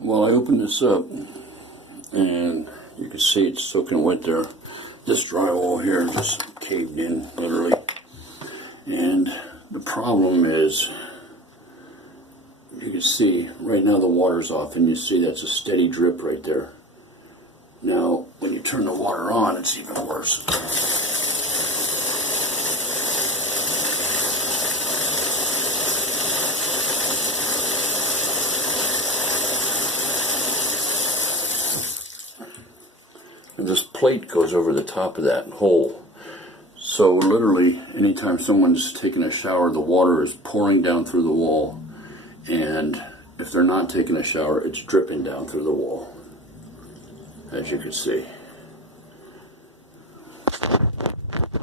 Well, I opened this up, and you can see it's soaking wet there. This drywall here just caved in, literally. And the problem is, you can see right now the water's off, and you see that's a steady drip right there. Now, when you turn the water on, it's even worse. And this plate goes over the top of that hole. So literally, anytime someone's taking a shower, the water is pouring down through the wall. And if they're not taking a shower, it's dripping down through the wall, as you can see.